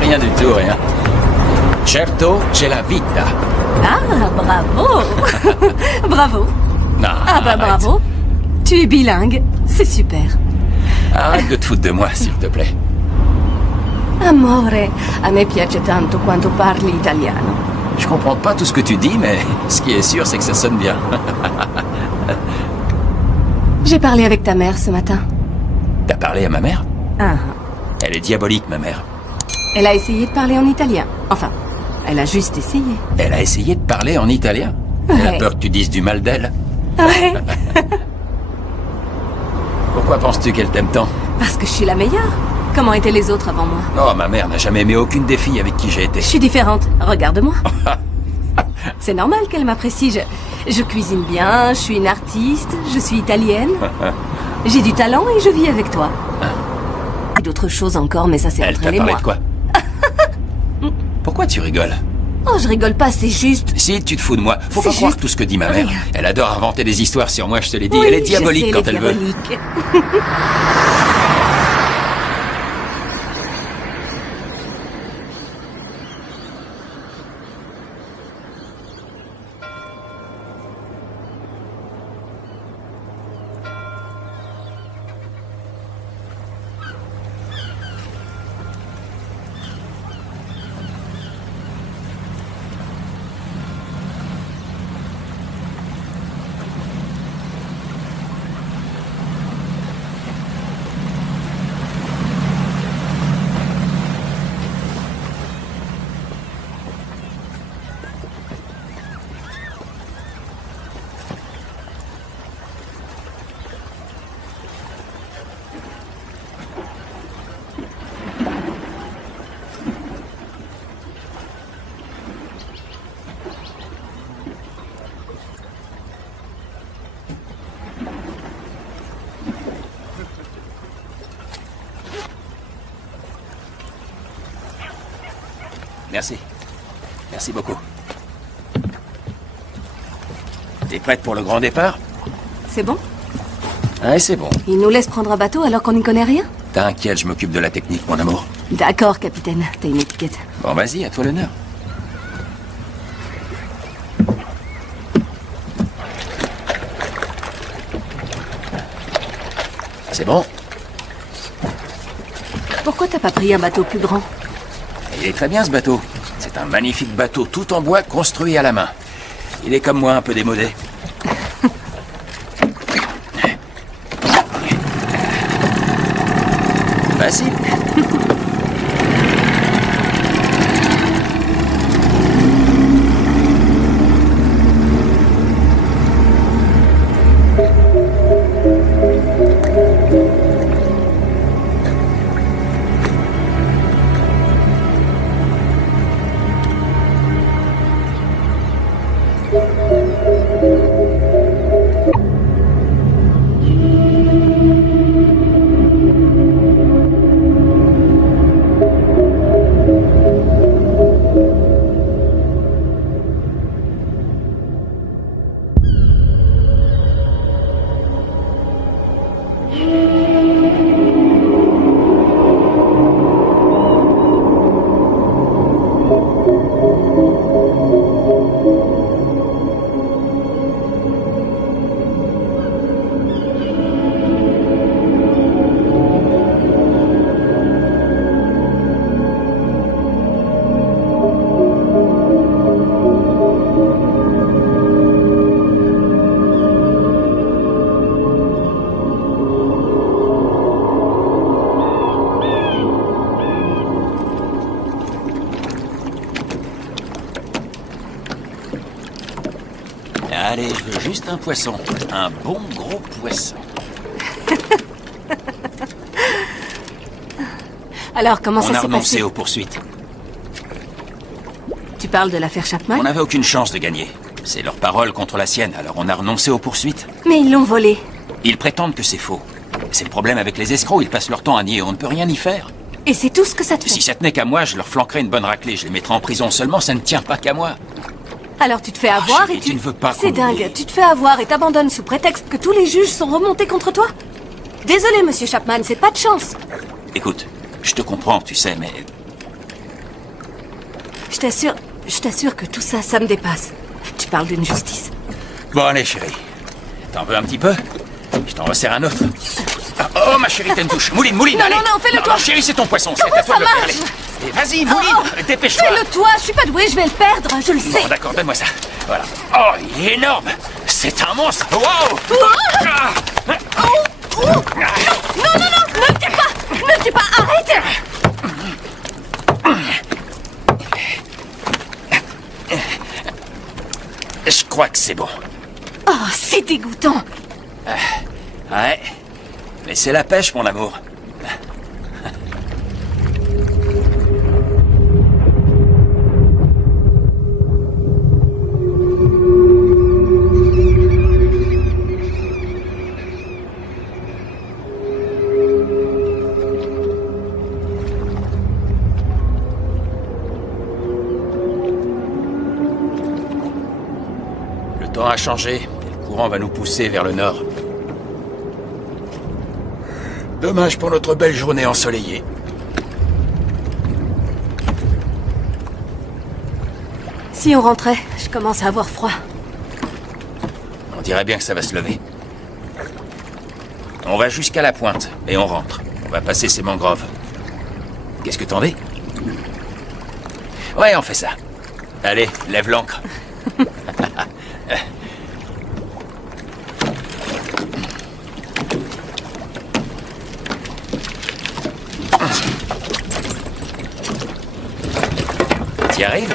Rien du tout, rien. Certo, c'è la vita. Ah, bravo. Bravo. Non, Ah bah arrête. bravo. Tu es bilingue, c'est super. Arrête de te foutre de moi, s'il te plaît. Amore, a me piace tanto quando parli italiano. Je comprends pas tout ce que tu dis, mais ce qui est sûr, c'est que ça sonne bien. J'ai parlé avec ta mère ce matin. T'as parlé à ma mère? Ah. Elle est diabolique, ma mère. Elle a essayé de parler en italien. Enfin, elle a juste essayé. Elle a essayé de parler en italien. Elle a Ouais. peur que tu dises du mal d'elle. Ouais. Pourquoi penses-tu qu'elle t'aime tant? Parce que je suis la meilleure. Comment étaient les autres avant moi? Oh, ma mère n'a jamais aimé aucune des filles avec qui j'ai été. Je suis différente. Regarde-moi. C'est normal qu'elle m'apprécie. Je cuisine bien, je suis une artiste, je suis italienne. J'ai du talent et je vis avec toi. Et d'autres choses encore, mais ça c'est Elle entre t'a elle et parlé moi. de quoi? Pourquoi tu rigoles? Oh, je rigole pas, c'est juste. Si, tu te fous de moi. Faut pas C'est croire juste- tout ce que dit ma mère. Rien. Elle adore inventer des histoires sur moi, je te l'ai dit. Oui, Elle est je diabolique sais, quand elle veut. diabolique. Merci. Merci beaucoup. T'es prête pour le grand départ? C'est bon? Ouais, c'est bon. Il nous laisse prendre un bateau alors qu'on n'y connaît rien? T'inquiète, je m'occupe de la technique, mon amour. D'accord, capitaine. T'as une étiquette. Bon, vas-y, à toi l'honneur. C'est bon? Pourquoi t'as pas pris un bateau plus grand? Il est très bien ce bateau. C'est un magnifique bateau tout en bois construit à la main. Il est comme moi, un peu démodé. Facile. Allez, je veux juste un poisson. Un bon gros poisson. Alors, comment ça On a s'est renoncé passé? aux poursuites. Tu parles de l'affaire Chapman? On n'avait aucune chance de gagner. C'est leur parole contre la sienne, alors on a renoncé aux poursuites. Mais ils l'ont volé. Ils prétendent que c'est faux. C'est le problème avec les escrocs, ils passent leur temps à nier, on ne peut rien y faire. Et c'est tout ce que ça te fait. Si ça tenait qu'à moi, je leur flanquerais une bonne raclée, je les mettrais en prison seulement, ça ne tient pas qu'à moi. Alors tu te fais avoir chérie, et tu ne veux pas C'est qu'on oublie. dingue, tu te fais avoir et t'abandonnes sous prétexte que tous les juges sont remontés contre toi. Désolé, monsieur Chapman, c'est pas de chance. Écoute, je te comprends, tu sais, mais... Je t'assure que tout ça, ça me dépasse. Tu parles d'une justice. Bon, allez, chérie. T'en veux un petit peu? Je t'en resserre un autre. Oh, ma chérie, t'as une touche. Mouline, Mouline, Non, allez. non, non, fais-le toi. Non, chérie, c'est ton poisson, c'est Comment à toi ça de le faire, marche? allez. Et vas-y, Mouline, dépêche-toi. Fais-le toi, je suis pas douée, je vais le perdre, je le sais. Bon, d'accord, donne-moi ça. Voilà. Oh, il est énorme. C'est un monstre. Wow. Non, ne me tue pas. Ne me tue pas, arrête. Je crois que c'est bon. Oh, c'est dégoûtant. Ouais. Mais c'est la pêche, mon amour. Le temps a changé. Le courant va nous pousser vers le nord. Dommage pour notre belle journée ensoleillée. Si on rentrait, je commence à avoir froid. On dirait bien que ça va se lever. On va jusqu'à la pointe et on rentre. On va passer ces mangroves. Qu'est-ce que t'en dis? Ouais, on fait ça. Allez, lève l'ancre. T'y arrives?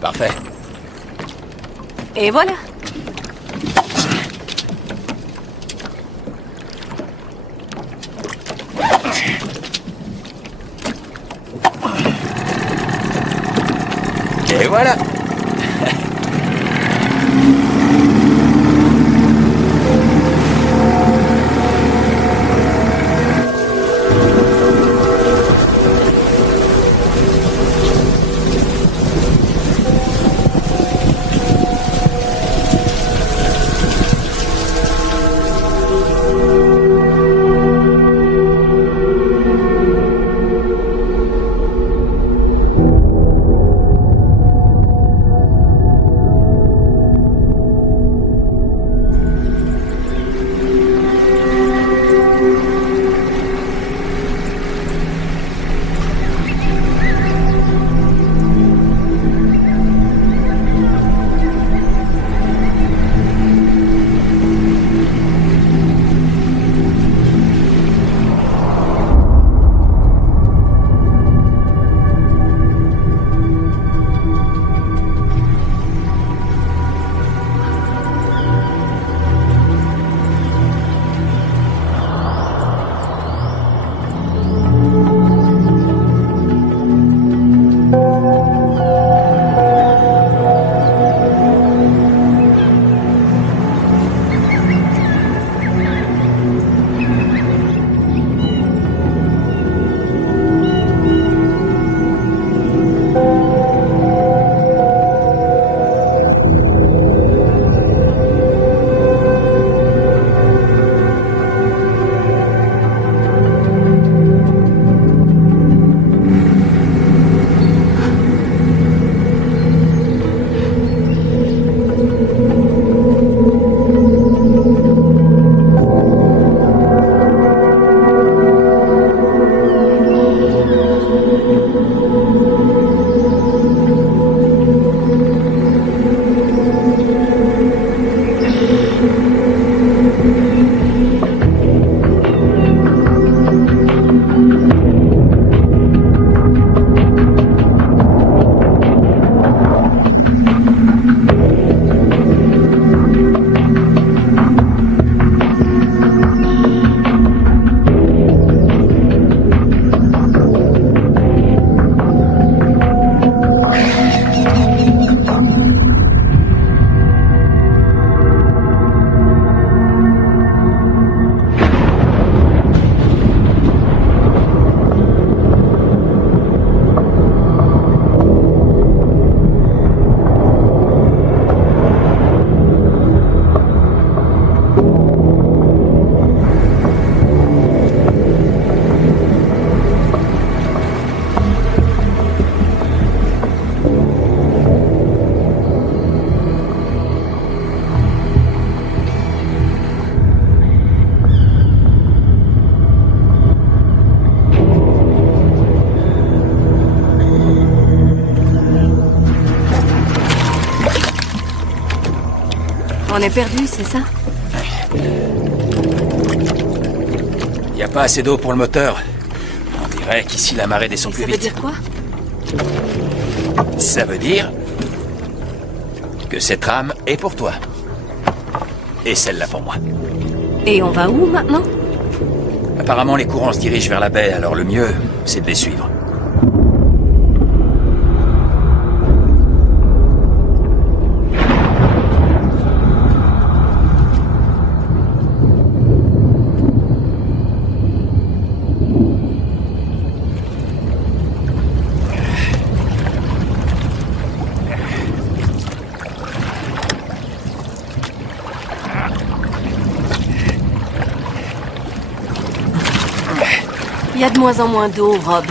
Parfait. Et voilà. Et voilà. On est perdu, c'est ça? Il n'y a pas assez d'eau pour le moteur. On dirait qu'ici la marée descend plus Ça veut vite. dire quoi? Ça veut dire que cette rame est pour toi. Et celle-là pour moi. Et on va où maintenant? Apparemment, les courants se dirigent vers la baie, alors le mieux, c'est de les suivre. Il y a de moins en moins d'eau, Rob.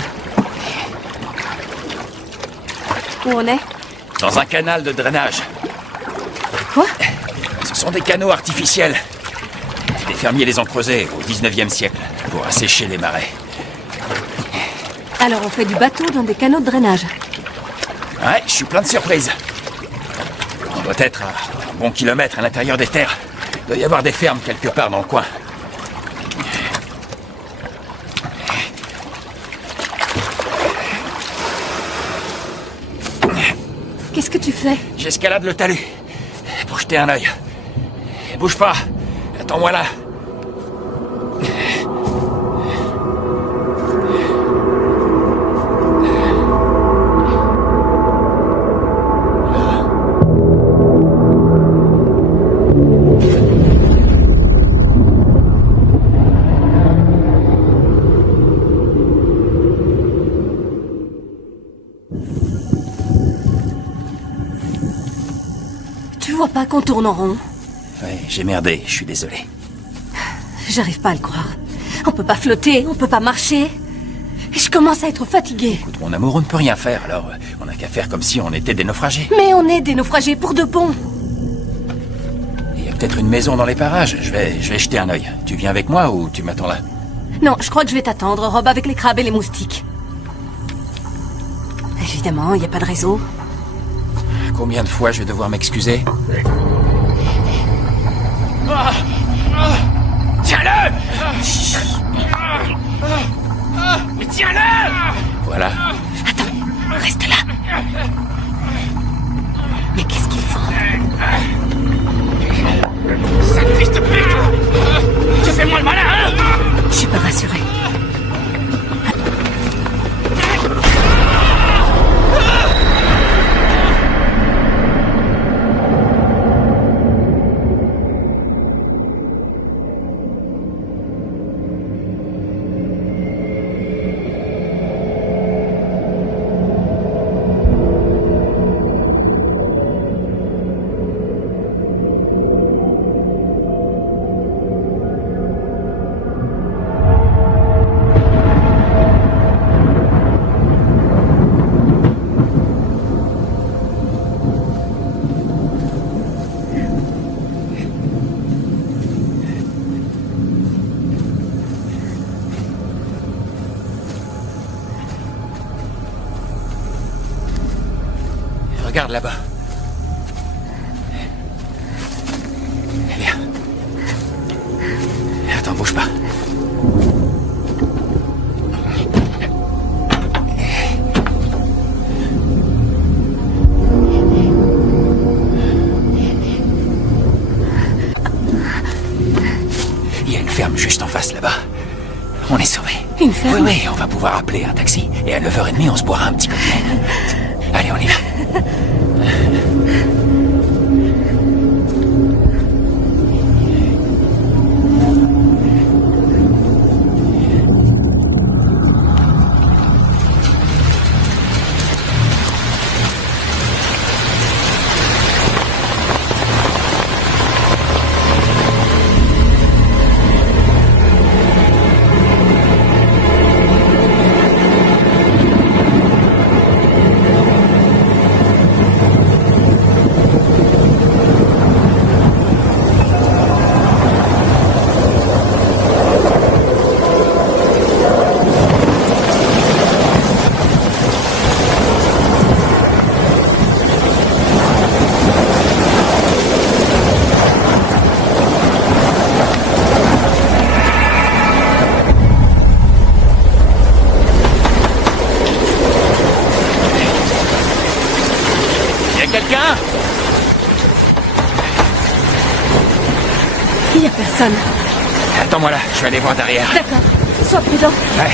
Où on est? Dans un canal de drainage. Quoi? Ce sont des canaux artificiels. Les fermiers les ont creusés au 19e siècle pour assécher les marais. Alors on fait du bateau dans des canaux de drainage. Ouais, je suis plein de surprises. On doit être à un bon kilomètre à l'intérieur des terres. Il doit y avoir des fermes quelque part dans le coin. Qu'est-ce que tu fais? J'escalade le talus pour jeter un œil. Bouge pas. Attends-moi là. Tu vois pas qu'on tourne en rond? Ouais, j'ai merdé, je suis désolé. J'arrive pas à le croire. On peut pas flotter, on peut pas marcher. Je commence à être fatiguée. Écoute, mon amour, on ne peut rien faire, alors on n'a qu'à faire comme si on était des naufragés. Mais on est des naufragés pour de bon. Il y a peut-être une maison dans les parages, je vais jeter un œil. Tu viens avec moi ou tu m'attends là? Non, je crois que je vais t'attendre, Rob, avec les crabes et les moustiques. Évidemment, il n'y a pas de réseau. Combien de fois je vais devoir m'excuser? Tiens-le! Mais tiens-le! Voilà. Attends, reste là. Mais qu'est-ce qu'ils font? Sale fils de pute! Tu fais moi le malin, hein? Je suis pas rassurée. Regarde là-bas. Viens. Attends, bouge pas. Il y a une ferme juste en face là-bas. On est sauvés. Une ferme? Oui, on va pouvoir appeler un taxi. Et à 9h30, on se boira un petit cocktail. Allez, on y va. y a personne. Attends-moi là, je vais aller voir derrière. D'accord. Sois prudent. Ouais.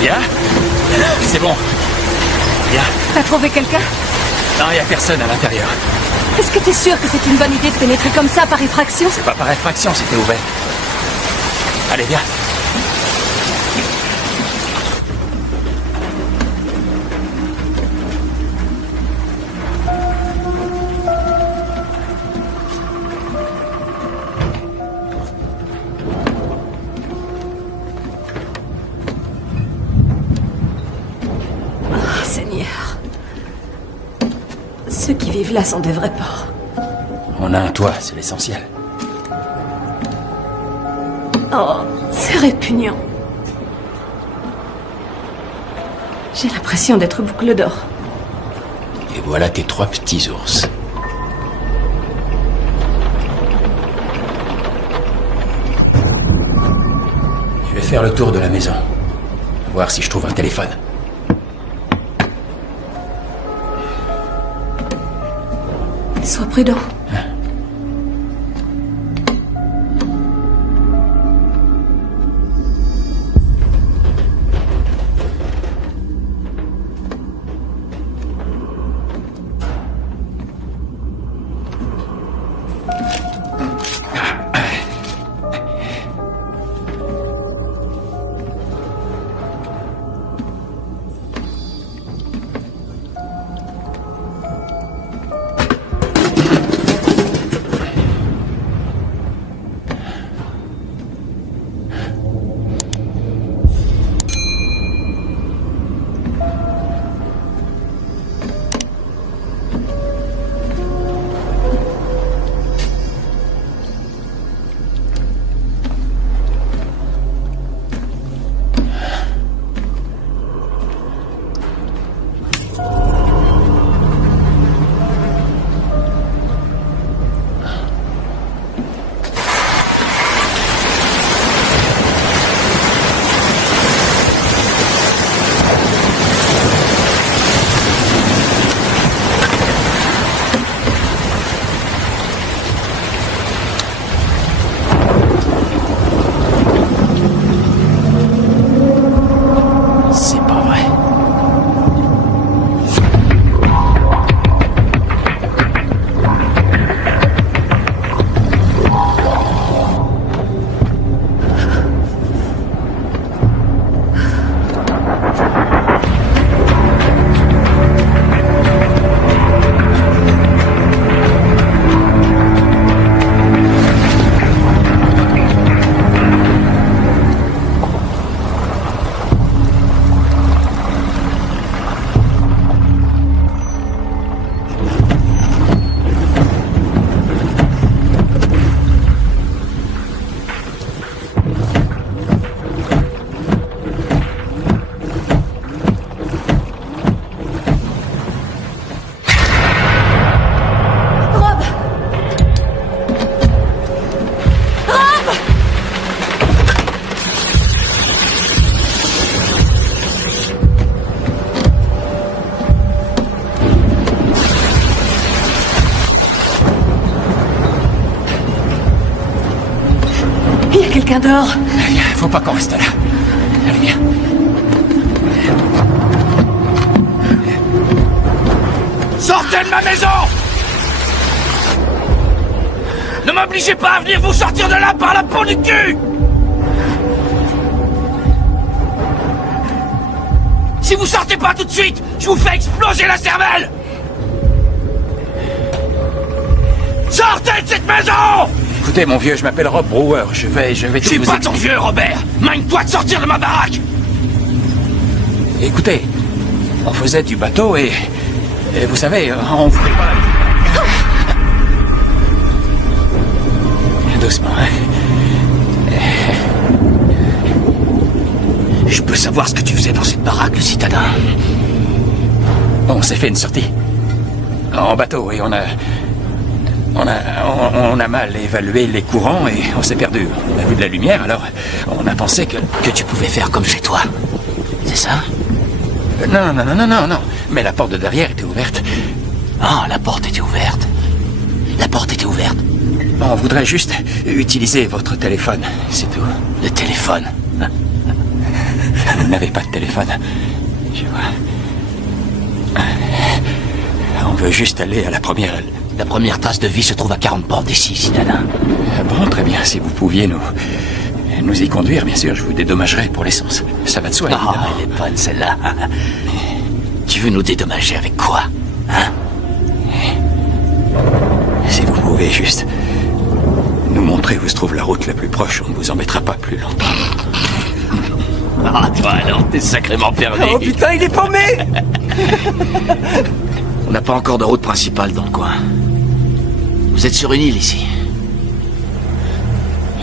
Bien. C'est bon. Bien. T'as trouvé quelqu'un? Non, il y a personne à l'intérieur. Est-ce que t'es sûr que c'est une bonne idée de pénétrer comme ça par effraction? C'est pas par effraction, c'était ouvert. Allez, viens. Ah, Seigneur. Ceux qui vivent là sont des vrais porcs. On a un toit, c'est l'essentiel. Oh, c'est répugnant. J'ai l'impression d'être boucle d'or. Et voilà tes 3 petits ours. Je vais faire le tour de la maison. Voir si je trouve un téléphone. Sois prudent. Quelqu'un dehors. Viens, faut pas qu'on reste là. Allez, viens. Sortez de ma maison! Ne m'obligez pas à venir vous sortir de là par la peau du cul! Si vous sortez pas tout de suite, je vous fais exploser la cervelle! Sortez de cette maison! Écoutez, mon vieux, je m'appelle Rob Brewer. Je vais tout vous... Je suis pas ton vieux, Robert! Mine-toi de sortir de ma baraque! Écoutez, on faisait du bateau et vous savez, on voulait pas... Doucement, hein? Je peux savoir ce que tu faisais dans cette baraque, le citadin? On s'est fait une sortie. En bateau, et on a mal évalué les courants et on s'est perdu. On a vu de la lumière, alors on a pensé que tu pouvais faire comme chez toi. C'est ça? Non. Mais la porte de derrière était ouverte. Ah, la porte était ouverte. La porte était ouverte. On voudrait juste utiliser votre téléphone, c'est tout. Le téléphone? Vous n'avez pas de téléphone. Je vois. On veut juste aller à la première... La première trace de vie se trouve à 40 portes d'ici, citadin. Bon, très bien. Si vous pouviez nous y conduire, bien sûr, je vous dédommagerai pour l'essence. Ça va de soi, évidemment. Ah, elle est bonne, celle-là. Tu veux nous dédommager avec quoi? Hein? Si vous pouvez juste nous montrer où se trouve la route la plus proche, on ne vous embêtera pas plus longtemps. Ah, toi alors, t'es sacrément perdu. Oh putain, il est paumé! On n'a pas encore de route principale dans le coin. Vous êtes sur une île ici.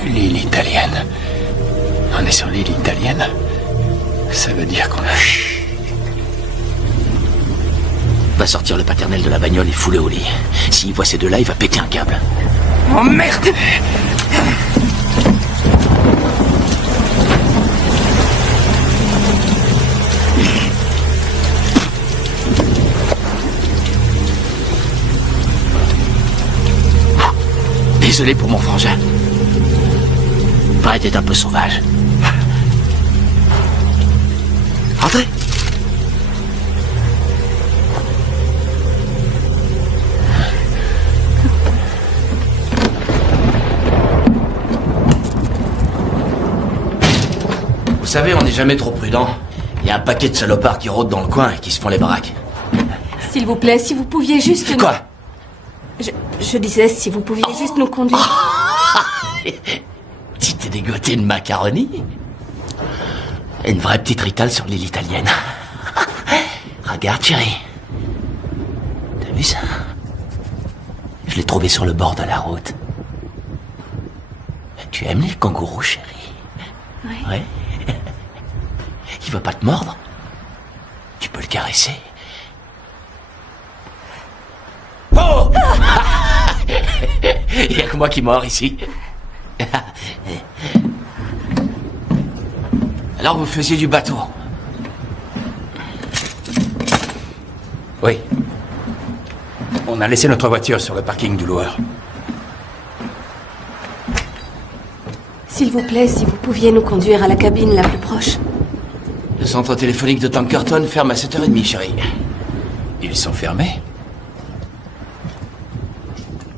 L'île italienne. On est sur l'île italienne. Ça veut dire qu'on a... Va sortir le paternel de la bagnole et fout-le au lit. S'il voit ces deux-là, il va péter un câble. Oh merde! Désolé pour mon frangin. Paraît être un peu sauvage. Entrez. Vous savez, on n'est jamais trop prudent. Il y a un paquet de salopards qui rôdent dans le coin et qui se font les baraques. S'il vous plaît, si vous pouviez juste... Quoi? Je disais, si vous pouviez juste nous conduire. Tu t'es dégoté de macaroni? Une vraie petite ritale sur l'île italienne. Regarde, chérie. T'as vu ça? Je l'ai trouvé sur le bord de la route. Tu aimes les kangourous, chérie? Oui. Ouais. Il va pas te mordre. Tu peux le caresser. Oh! Il n'y a que moi qui mord ici. Alors vous faisiez du bateau? Oui. On a laissé notre voiture sur le parking du loueur. S'il vous plaît, si vous pouviez nous conduire à la cabine la plus proche. Le centre téléphonique de Tankerton ferme à 7h30, chérie. Ils sont fermés?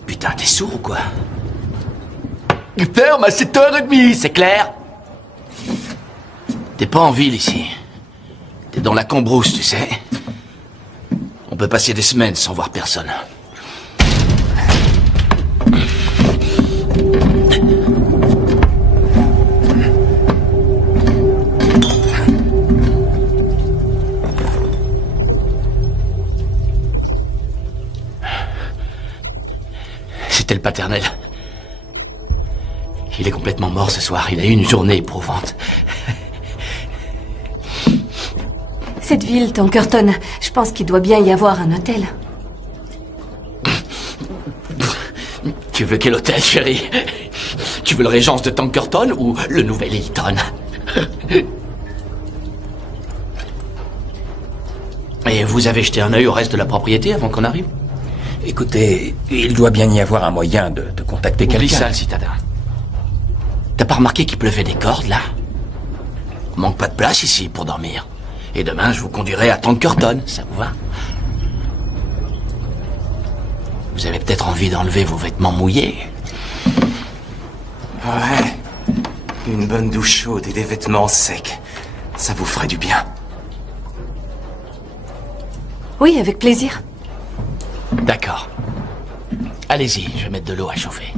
Putain, t'es sourd ou quoi? Il ferme à 7h30, c'est clair? T'es pas en ville ici. T'es dans la Cambrousse, tu sais. On peut passer des semaines sans voir personne. C'était le paternel. Il est complètement mort ce soir. Il a eu une journée éprouvante. Cette ville, Tankerton, je pense qu'il doit bien y avoir un hôtel. Tu veux quel hôtel, chérie? Tu veux le Régence de Tankerton ou le Nouvel Hilton? Et vous avez jeté un œil au reste de la propriété avant qu'on arrive? Écoutez, il doit bien y avoir un moyen de contacter quelqu'un. Oublie ça, le citadin. T'as pas remarqué qu'il pleuvait des cordes, là? Manque pas de place ici pour dormir. Et demain, je vous conduirai à Tankerton, ça vous va? Vous avez peut-être envie d'enlever vos vêtements mouillés. Ouais. Une bonne douche chaude et des vêtements secs. Ça vous ferait du bien. Oui, avec plaisir. D'accord. Allez-y, je vais mettre de l'eau à chauffer.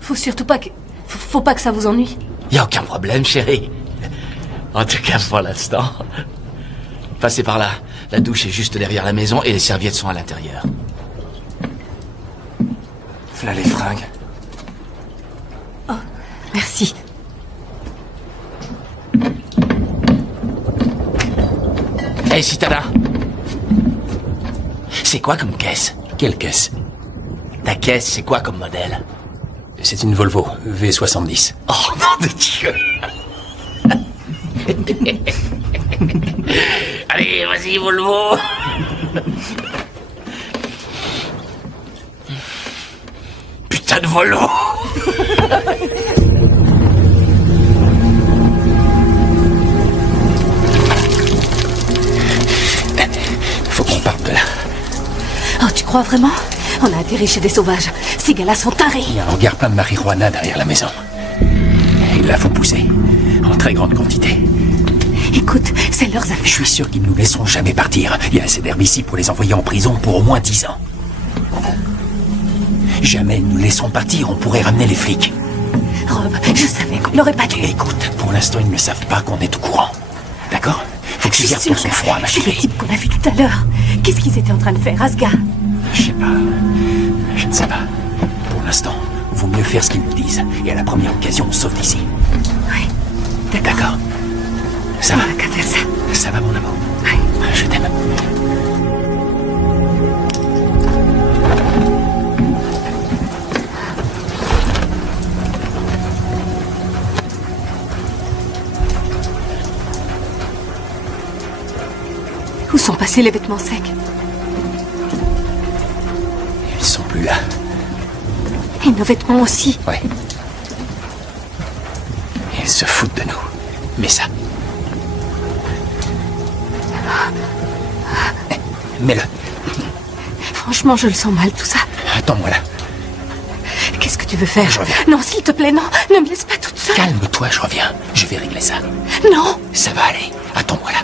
Faut surtout pas que... Faut pas que ça vous ennuie. Y a aucun problème, chérie. En tout cas, pour l'instant. Passez par là. La douche est juste derrière la maison et les serviettes sont à l'intérieur. V'là les fringues. Merci. Hé, citadin. C'est quoi comme caisse? Quelle caisse? Ta caisse, c'est quoi comme modèle? C'est une Volvo V70. Oh, nom de Dieu. Allez, vas-y, Volvo. Putain de Volvo. Faut qu'on parte de là. Oh, tu crois vraiment? On a atterri chez des sauvages. Ces gars-là sont tarés. Il y a un hangar plein de marijuana derrière la maison. Il la faut pousser. En très grande quantité. Écoute, c'est leurs Je affaires. suis sûr qu'ils ne nous laisseront jamais partir. Il y a assez d'herbes ici pour les envoyer en prison pour au moins 10 ans. Jamais ils nous laisseront partir, on pourrait ramener les flics. Rob, je savais qu'on l'aurait pas dû. Écoute, pour l'instant, ils ne savent pas qu'on est au courant. D'accord? Faut que tu gardes ton sang-froid, ma C'est le chérie. type qu'on a vu tout à l'heure. Qu'est-ce qu'ils étaient en train de faire, Asgard? Je sais pas. Je ne sais pas. Pour l'instant, vaut mieux faire ce qu'ils nous disent. Et à la première occasion, on sauve d'ici. Oui, d'accord. D'accord? Ça On va? n'a qu'à faire ça. Ça va, mon amour? Oui. Je t'aime. Où sont passés les vêtements secs? Ils sont plus là. Et nos vêtements aussi. Ouais. Ils se foutent de nous. Mais ça. Mets-le. Franchement, je le sens mal, tout ça. Attends-moi là. Qu'est-ce que tu veux faire? Je reviens. Non, s'il te plaît, non. Ne me laisse pas toute seule. Calme-toi, je reviens. Je vais régler ça. Non. Ça va aller. Attends-moi là.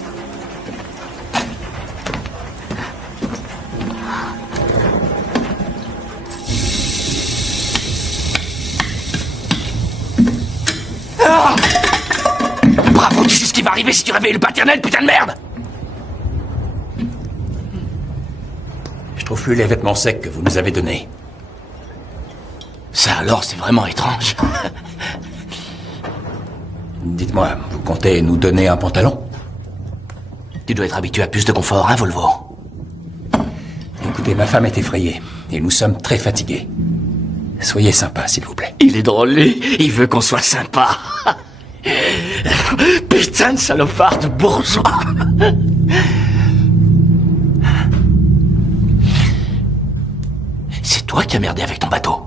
Bravo, tu sais ce qui va arriver si tu réveilles le paternel, putain de merde. Je trouve plus les vêtements secs que vous nous avez donnés. Ça alors, c'est vraiment étrange. Dites-moi, vous comptez nous donner un pantalon? Tu dois être habitué à plus de confort, hein, Volvo? Écoutez, ma femme est effrayée. Et nous sommes très fatigués. Soyez sympa, s'il vous plaît. Il est drôle, lui. Il veut qu'on soit sympa. Putain de salopard de bourgeois. C'est toi qui as merdé avec ton bateau.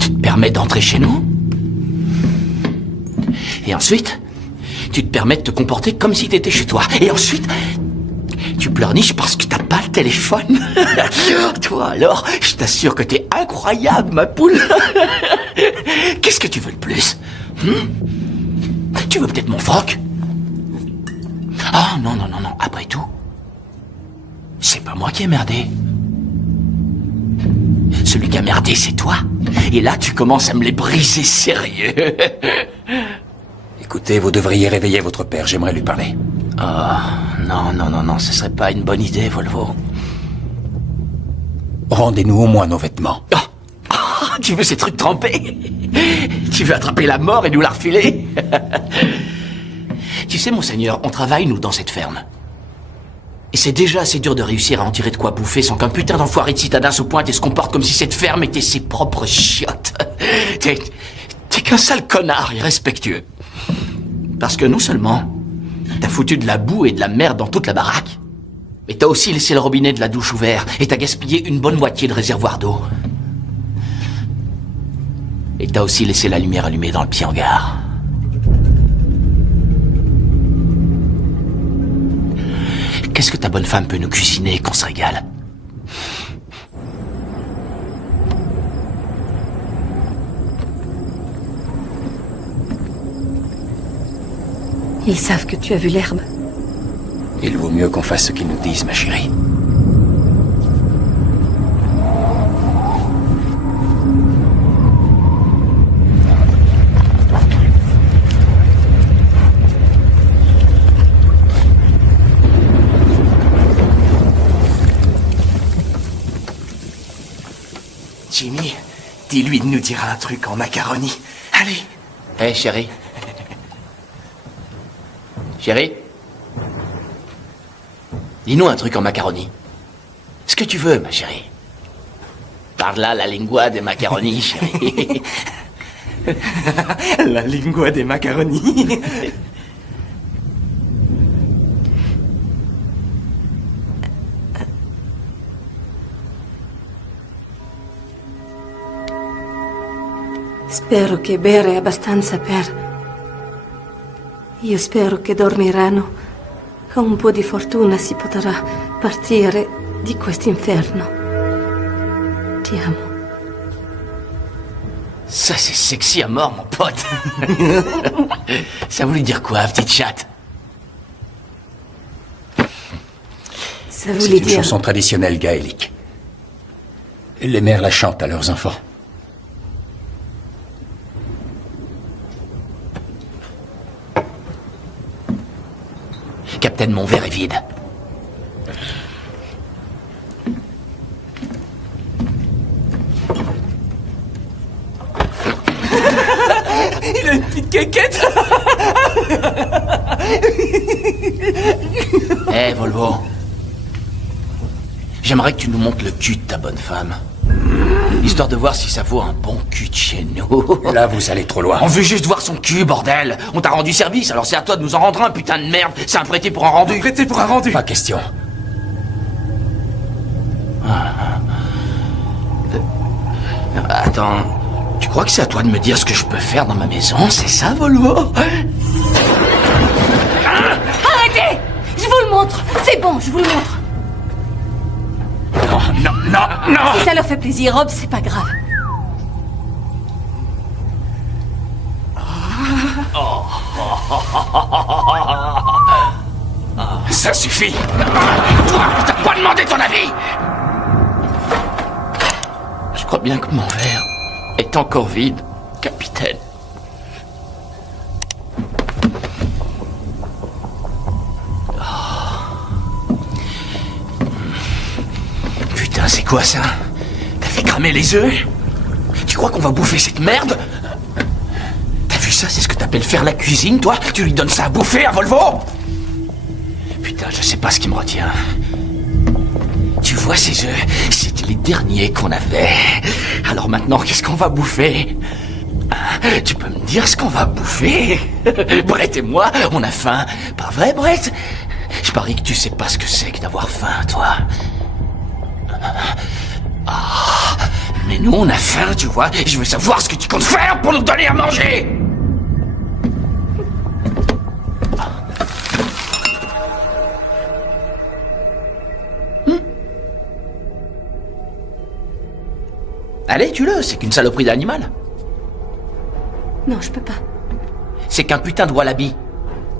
Tu te permets d'entrer chez nous? Et ensuite, tu te permets de te comporter comme si t'étais chez toi. Et ensuite, tu pleurniches parce que t'as pas le téléphone. Toi alors, je t'assure que t'es incroyable, ma poule. Qu'est-ce que tu veux le plus? Tu veux peut-être mon froc? Ah non, non, non, non, après tout, c'est pas moi qui ai merdé. Celui qui a merdé, c'est toi. Et là, tu commences à me les briser sérieux. Écoutez, vous devriez réveiller votre père, j'aimerais lui parler. Oh, non, non, non, non, ce serait pas une bonne idée, Volvo. Rendez-nous au moins nos vêtements. Tu veux ces trucs trempés? Tu veux attraper la mort et nous la refiler? Tu sais, monseigneur, on travaille, nous, dans cette ferme. Et c'est déjà assez dur de réussir à en tirer de quoi bouffer sans qu'un putain d'enfoiré de citadin se pointe et se comporte comme si cette ferme était ses propres chiottes. T'es qu'un sale connard irrespectueux. Parce que non seulement t'as foutu de la boue et de la merde dans toute la baraque, mais t'as aussi laissé le robinet de la douche ouvert et t'as gaspillé une bonne moitié de réservoir d'eau. Et t'as aussi laissé la lumière allumée dans le petit hangar. Qu'est-ce que ta bonne femme peut nous cuisiner qu'on se régale? Ils savent que tu as vu l'herbe. Il vaut mieux qu'on fasse ce qu'ils nous disent, ma chérie. Jimmy, dis-lui de nous dire un truc en macaroni. Allez. Hé, chérie. Chérie. Dis-nous un truc en macaroni. Ce que tu veux, ma chérie. Parla la lingua des macaronis, chérie. La lingua des macaronis. Spero che bere abbastanza per... Io spero che dormiranno. Con un po' di fortuna si potrà partire di quest'inferno. Ti amo. Ça, c'est sexy à mort, mon pote. Ça voulait dire quoi, petite chatte? Ça C'est voulait une dire... chanson traditionnelle gaélique. Les mères la chantent à leurs enfants. Capitaine, mon verre est vide. Il a une petite caquette. Hé, Volvo. J'aimerais que tu nous montres le cul de ta bonne femme. Histoire de voir si ça vaut un bon cul de chez nous. Là, vous allez trop loin. On veut juste voir son cul, bordel. On t'a rendu service, alors c'est à toi de nous en rendre un, putain de merde. C'est un prêté pour un rendu. Prêté pour un rendu. Pas question. Attends, tu crois que c'est à toi de me dire ce que je peux faire dans ma maison, c'est ça, Volvo? Arrêtez! Je vous le montre. C'est bon, je vous le montre. Non, non, non, non! Si ça leur fait plaisir, Rob, c'est pas grave. Ça suffit! Toi, je t'ai pas demandé ton avis! Je crois bien que mon verre est encore vide, capitaine. Putain, c'est quoi ça? T'as fait cramer les œufs? Tu crois qu'on va bouffer cette merde? T'as vu ça? C'est ce que t'appelles faire la cuisine, toi? Tu lui donnes ça à bouffer, à Volvo? Putain, je sais pas ce qui me retient. Tu vois ces œufs? C'était les derniers qu'on avait. Alors maintenant, qu'est-ce qu'on va bouffer? Tu peux me dire ce qu'on va bouffer? Brett et moi, on a faim. Pas vrai, Brett? Je parie que tu sais pas ce que c'est que d'avoir faim, toi. Ah, mais nous, on a faim, tu vois. Et je veux savoir ce que tu comptes faire pour nous donner à manger. Allez, tue-le, c'est qu'une saloperie d'animal. Non, je peux pas. C'est qu'un putain de wallaby.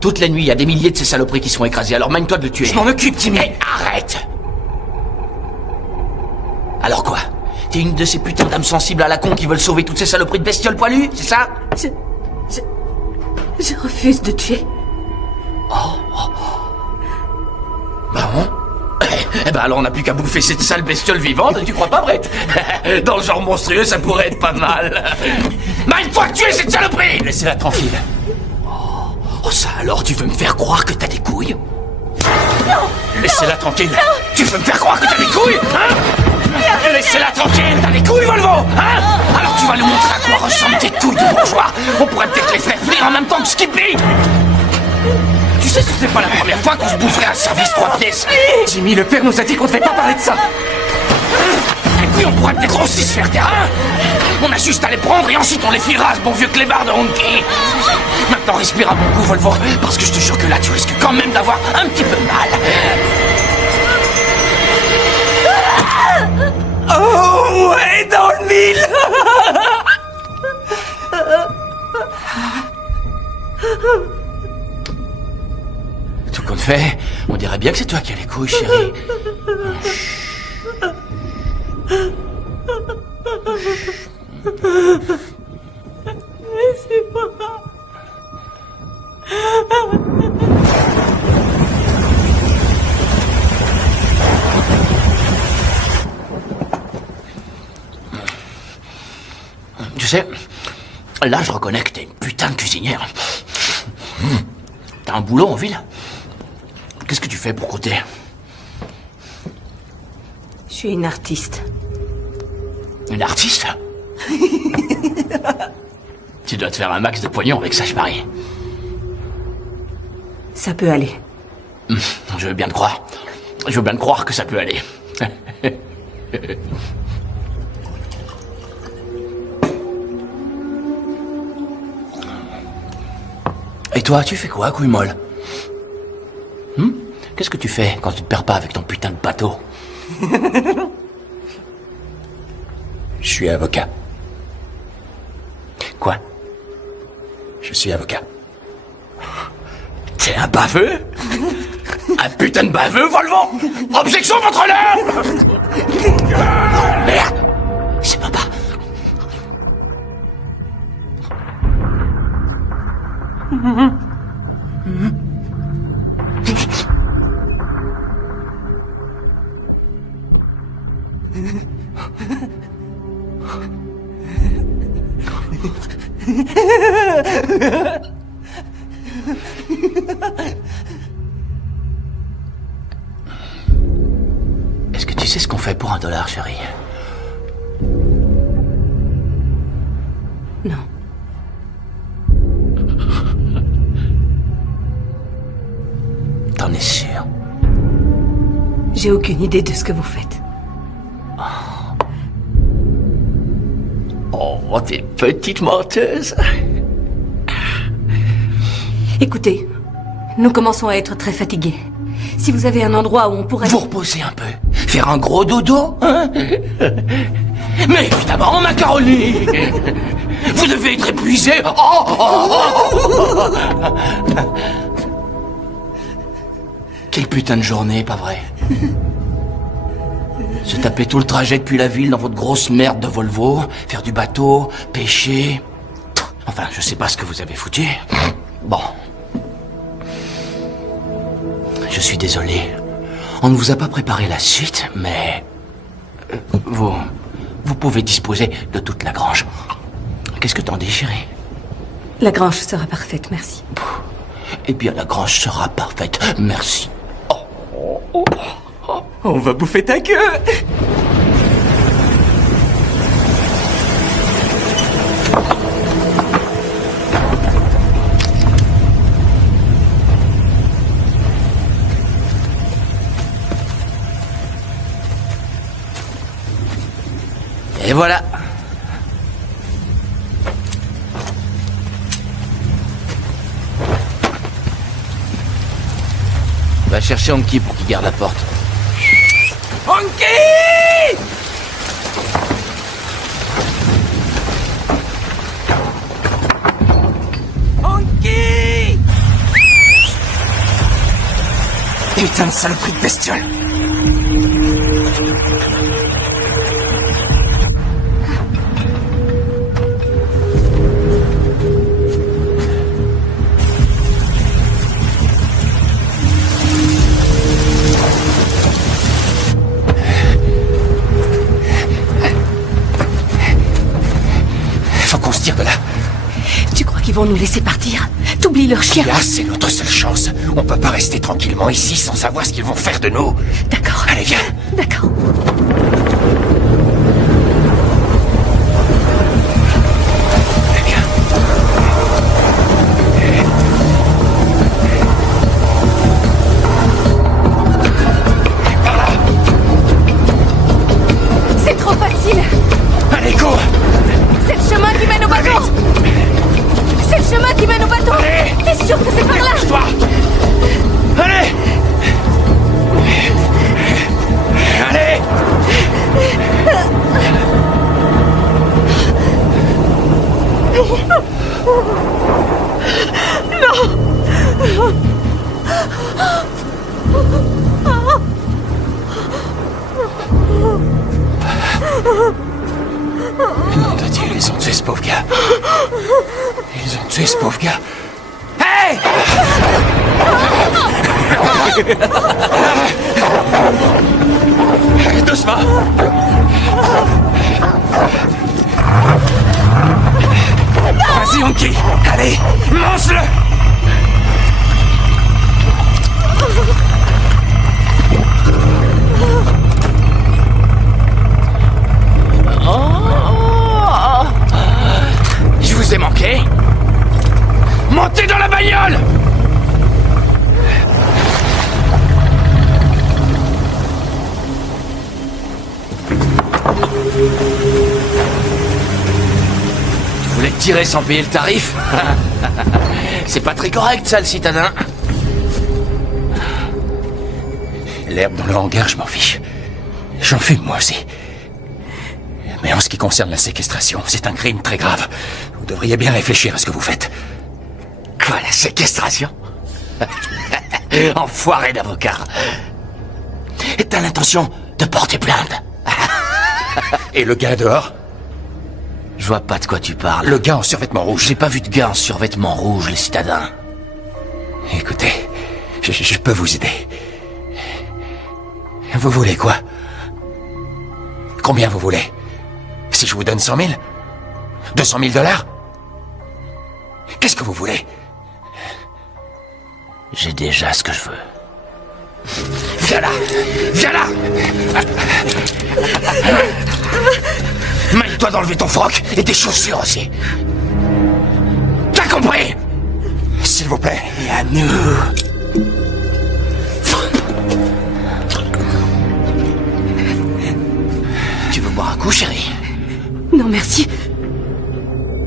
Toutes les nuits, il y a des milliers de ces saloperies qui sont écrasées, alors mène-toi de le tuer. Je m'en occupe, Timmy. Mais arrête! Alors quoi? T'es une de ces putains d'âmes sensibles à la con qui veulent sauver toutes ces saloperies de bestioles poilues, c'est ça? Je refuse de tuer. Bah bon? Eh ben alors on n'a plus qu'à bouffer cette sale bestiole vivante, tu crois pas, Brett? Dans le genre monstrueux, ça pourrait être pas mal. Mais il faut tuer cette saloperie! Laissez-la tranquille. Oh ça alors, tu veux me faire croire que t'as des couilles? Laissez-la tranquille. Tu veux me faire croire que t'as des couilles, hein? Laissez-la tranquille, t'as des couilles, Volvo, hein? Alors tu vas nous montrer à quoi ressemblent tes couilles de bourgeois. On pourrait peut-être les faire frire en même temps que Skippy. Tu sais que c'est pas la première fois qu'on se boufferait un service 3 pièces. Jimmy, le père nous a dit qu'on devait pas parler de ça. Et puis on pourrait peut-être aussi se faire terrain. On a juste à les prendre et ensuite on les filera à ce bon vieux clébard de Honky. Maintenant respire à bon coup, Volvo, parce que je te jure que là tu risques quand même d'avoir un petit peu mal. Oh ouais, dans le mille. fait, on dirait bien que c'est toi qui as les couilles, chérie. Laissez-moi. Tu sais, là je reconnais que t'es une putain de cuisinière. T'as un boulot en ville? Qu'est-ce que tu fais pour côté? Je suis une artiste. Une artiste? Tu dois te faire un max de pognon avec ça, je parie. Ça peut aller. Je veux bien te croire. Je veux bien te croire que ça peut aller. Et toi, tu fais quoi, couille molle? Qu'est-ce que tu fais quand tu te perds pas avec ton putain de bateau? Je suis avocat. Quoi? Je suis avocat. T'es un baveux? Un putain de baveux, Volvo! Objection, votre honneur! Merde! C'est papa. Est-ce que tu sais ce qu'on fait pour $1, chérie? Non. T'en es sûr? J'ai aucune idée de ce que vous faites. Oh, t'es petite menteuse. Écoutez, nous commençons à être très fatigués. Si vous avez un endroit où on pourrait... Vous reposez un peu. Faire un gros dodo, hein? Mais évidemment, macaroni. Vous devez être épuisé. Quelle putain de journée, pas vrai? Se taper tout le trajet depuis la ville dans votre grosse merde de Volvo, faire du bateau, pêcher... Enfin, je sais pas ce que vous avez foutu. Bon. Je suis désolé. On ne vous a pas préparé la suite, mais... Vous pouvez disposer de toute la grange. Qu'est-ce que t'en dis, chérie? La grange sera parfaite, merci. Eh bien, la grange sera parfaite, merci. On va bouffer ta queue! Et voilà. Va chercher Anki pour qu'il garde la porte. Anki! Anki! Putain de saloperie de bestiole! Faut qu'on se tire de là. Tu crois qu'ils vont nous laisser partir? T'oublies leur chien? Là, c'est notre seule chance. On peut pas rester tranquillement ici sans savoir ce qu'ils vont faire de nous. D'accord. Allez, viens. D'accord. Allez, viens. Par là. C'est trop facile. Allez, cours. C'est le chemin qui mène au bateau. C'est le chemin qui mène au bateau. Allez. T'es sûr que c'est par là? Dépêche-toi. Allez. Allez. Non. Nom de Dieu, ils ont tué ce pauvre gars. Ils ont tué ce pauvre gars. Hey! Doucement. Vas-y, Honky. Allez, mange-le. Je vous ai manqué. Montez dans la bagnole! Tu voulais te tirer sans payer le tarif? C'est pas très correct, ça, le citadin. L'herbe dans le hangar, je m'en fiche. J'en fume, moi aussi. Mais en ce qui concerne la séquestration, c'est un crime très grave. Vous devriez bien réfléchir à ce que vous faites. Quoi, la séquestration? Enfoiré d'avocat. Et t'as l'intention de porter plainte? Et le gars dehors? Je vois pas de quoi tu parles. Le gars en survêtement rouge. J'ai pas vu de gars en survêtement rouge, le citadin. Écoutez, je peux vous aider. Vous voulez quoi? Combien vous voulez? Si je vous donne 100 000? 200 000 $? Qu'est-ce que vous voulez? J'ai déjà ce que je veux. Viens là! Viens là! Maille-toi d'enlever ton froc et tes chaussures aussi. T'as compris? S'il vous plaît. Et à nous. Tu veux boire un coup, chérie? Non, merci.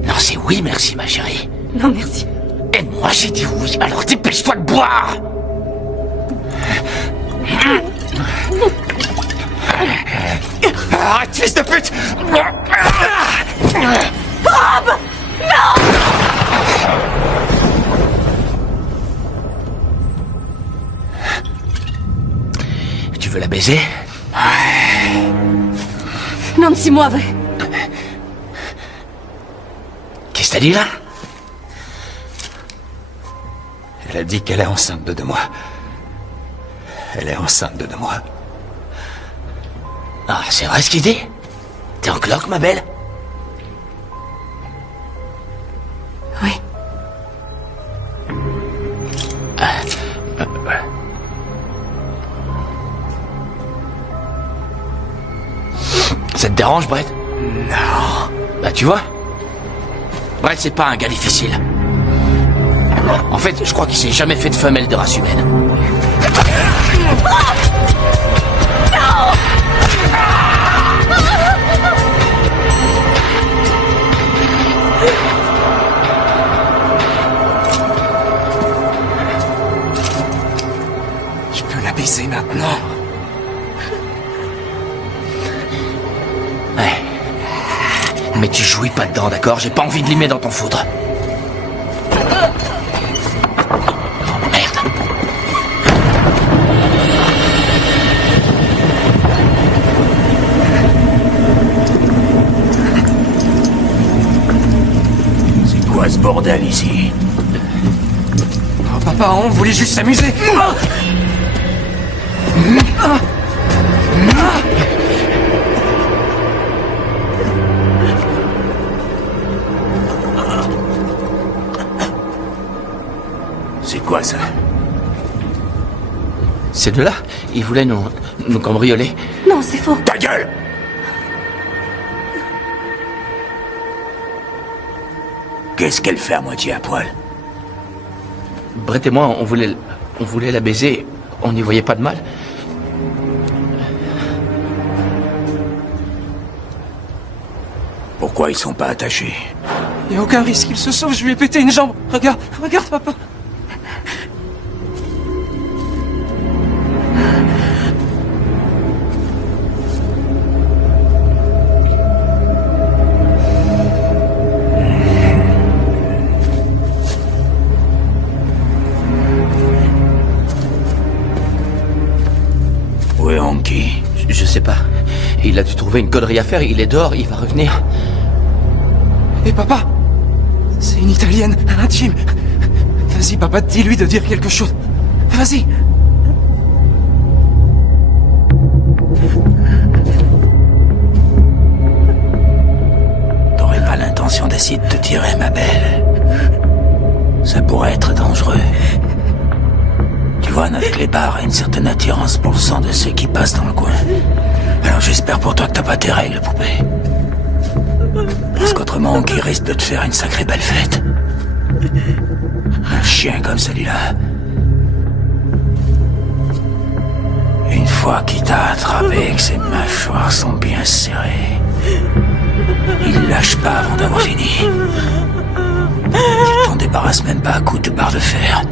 Non, c'est oui, merci, ma chérie. Non, merci. Et moi, j'ai dit oui, alors dépêche-toi de boire! Arrête, fils de pute! Rob! Non! Tu veux la baiser? Non, si muove. Qu'est-ce que t'as dit là? Elle a dit qu'elle est enceinte de 2 mois. Elle est enceinte de 2 mois. Ah, c'est vrai ce qu'il dit? T'es en cloque, ma belle? Oui. Ça te dérange, Brett? Non. Bah, tu vois? Brett, c'est pas un gars difficile. En fait, je crois qu'il s'est jamais fait de femelle de race humaine. Je peux la baiser maintenant. Ouais. Mais tu jouis pas dedans, d'accord? J'ai pas envie de limer dans ton foudre. Oh, merde. C'est quoi ce bordel ici? Oh, papa, on voulait juste s'amuser. C'est quoi ça? Ces deux-là, ils voulaient nous cambrioler. Non, c'est faux. Ta gueule! Qu'est-ce qu'elle fait à moitié à poil? Brett et moi, on voulait la baiser. On n'y voyait pas de mal. Pourquoi ils sont pas attachés? Il n'y a aucun risque, il se sauve, je lui ai pété une jambe. Regarde, regarde, papa. Où est Honky? Je sais pas. Il a dû trouver une connerie à faire, il est dehors, il va revenir. Et papa, c'est une Italienne, intime. Vas-y, papa, dis-lui de dire quelque chose. Vas-y. T'aurais pas l'intention d'essayer de te tirer, ma belle. Ça pourrait être dangereux. Tu vois, notre clébard a une certaine attirance pour le sang de ceux qui passent dans le coin. Alors j'espère pour toi que t'as pas tes règles, poupée. Parce qu'autrement, on risque de te faire une sacrée belle fête. Un chien comme celui-là. Une fois qu'il t'a attrapé et que ses mâchoires sont bien serrées, il lâche pas avant d'avoir fini. Tu t'en débarrasses même pas à coups de barre de fer.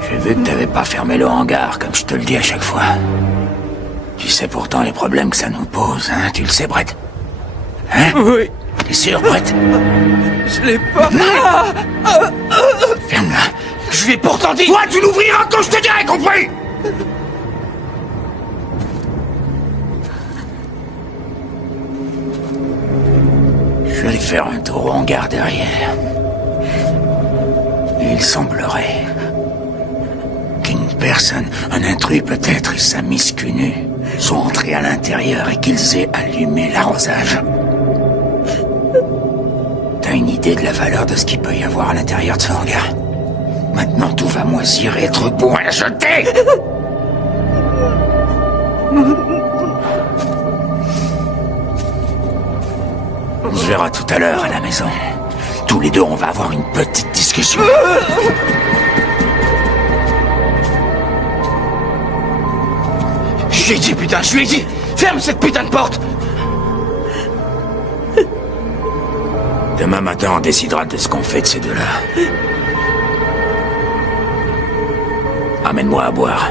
J'ai vu que t'avais pas fermé le hangar, comme je te le dis à chaque fois. Tu sais pourtant les problèmes que ça nous pose, hein? Tu le sais, Brett? Hein? Oui, T'es sûr, Brett? je l'ai pas. Ferme-la. Je lui ai pourtant dit... Toi, tu l'ouvriras quand je te dirai, compris? Je vais aller faire un tour au hangar derrière. Il semblerait qu'une personne, un intrus peut-être, et sa miscue nue, sont entrés à l'intérieur et qu'ils aient allumé l'arrosage. T'as une idée de la valeur de ce qu'il peut y avoir à l'intérieur de ce hangar? Maintenant, tout va moisir et être bon à jeter. On se verra tout à l'heure à la maison. Tous les deux, on va avoir une petite discussion. Je lui ai dit, putain, je lui ai dit! Ferme cette putain de porte! Demain matin, on décidera de ce qu'on fait de ces deux-là. Amène-moi à boire.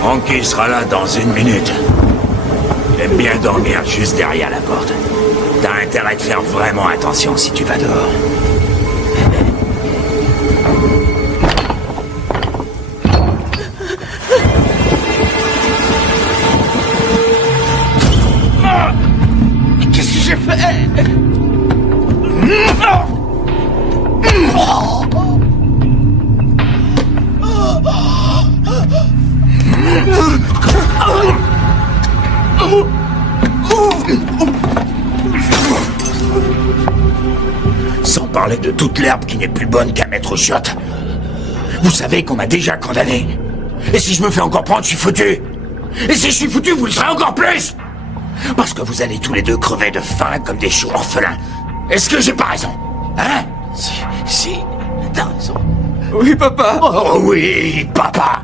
Frankie sera là dans 1 minute. Il aime bien dormir juste derrière la porte. T'as intérêt de faire vraiment attention si tu vas dehors. Qu'est-ce que j'ai fait? Sans parler de toute l'herbe qui n'est plus bonne qu'à mettre aux chiottes. Vous savez qu'on m'a déjà condamné. Et si je me fais encore prendre, je suis foutu. Et si je suis foutu, vous le serez encore plus. Parce que vous allez tous les deux crever de faim comme des choux orphelins. Est-ce que j'ai pas raison? Hein? Si, t'as raison. Oui, papa. Oh oui, papa.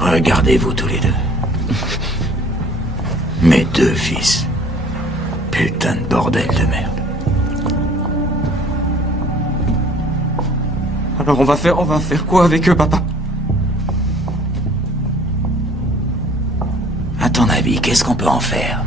Regardez-vous tous les deux. Mes deux fils. Putain de bordel de merde. Alors on va faire quoi avec eux, papa? À ton avis, qu'est-ce qu'on peut en faire?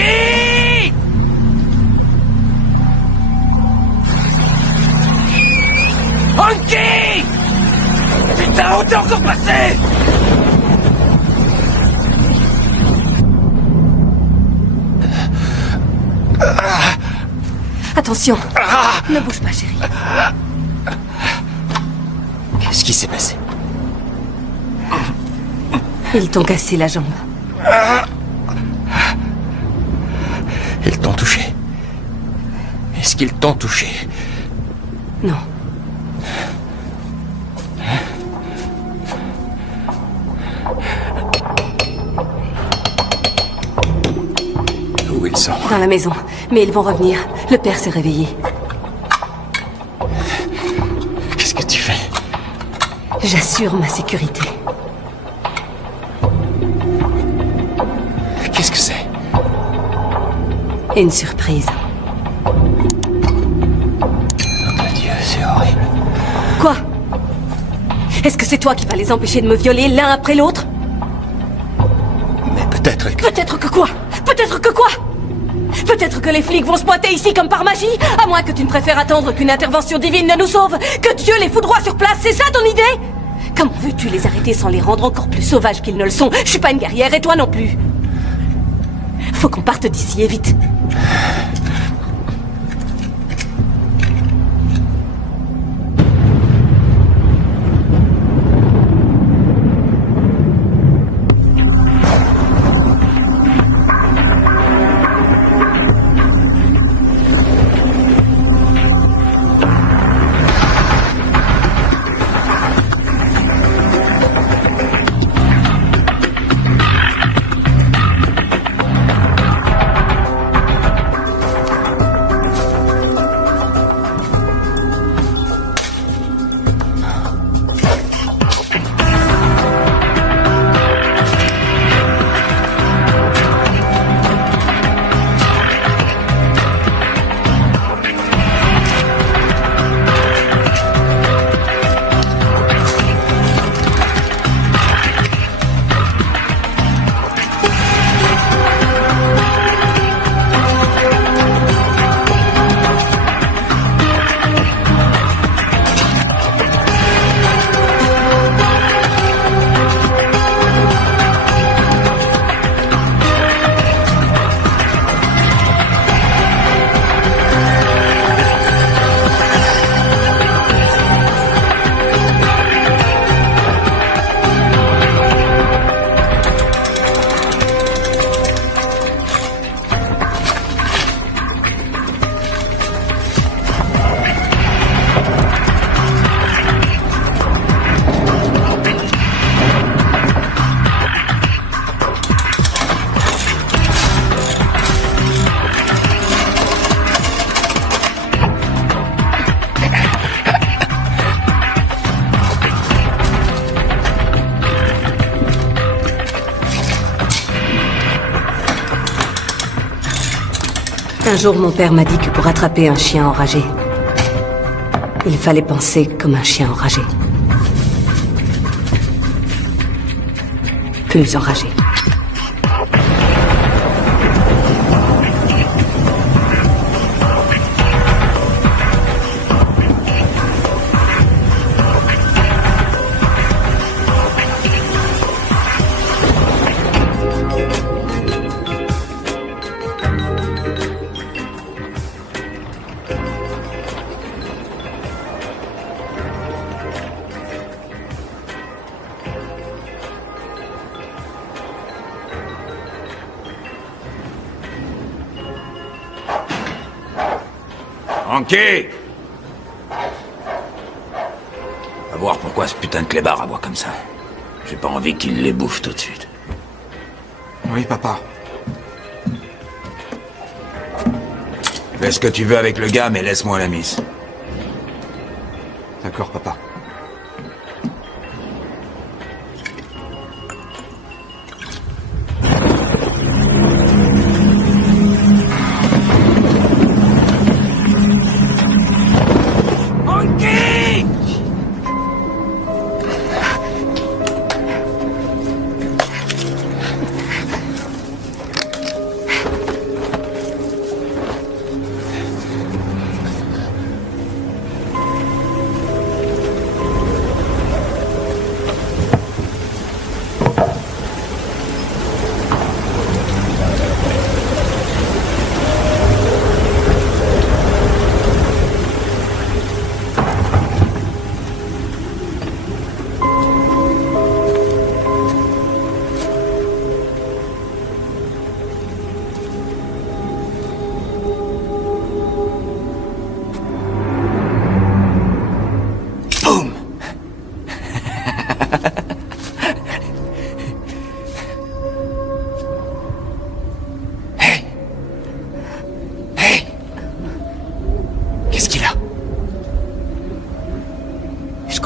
Anki! Anki! Putain, on t'est encore passé! Attention. Ne bouge pas, chérie. Qu'est-ce qui s'est passé? Ils t'ont cassé la jambe. Ils t'ont touché. Est-ce qu'ils t'ont touché? Non. Où ils sont? Dans la maison. Mais ils vont revenir. Le père s'est réveillé. Qu'est-ce que tu fais? J'assure ma sécurité. Qu'est-ce que c'est? Une surprise. Nom de Dieu, c'est horrible. Quoi? Est-ce que c'est toi qui vas les empêcher de me violer l'un après l'autre? Mais peut-être que... Peut-être que quoi? Peut-être que quoi? Peut-être que les flics vont se pointer ici comme par magie, à moins que tu ne préfères attendre qu'une intervention divine ne nous sauve, que Dieu les foudroie sur place, c'est ça ton idée? Comment veux-tu les arrêter sans les rendre encore plus sauvages qu'ils ne le sont? Je suis pas une guerrière et toi non plus. Faut qu'on parte d'ici et vite. Un jour, mon père m'a dit que pour attraper un chien enragé, il fallait penser comme un chien enragé. Plus enragé. Anki! Va voir pourquoi ce putain de clébard aboie comme ça. J'ai pas envie qu'il les bouffe tout de suite. Oui, papa. Fais ce que tu veux avec le gars, mais laisse-moi la miss. D'accord, papa.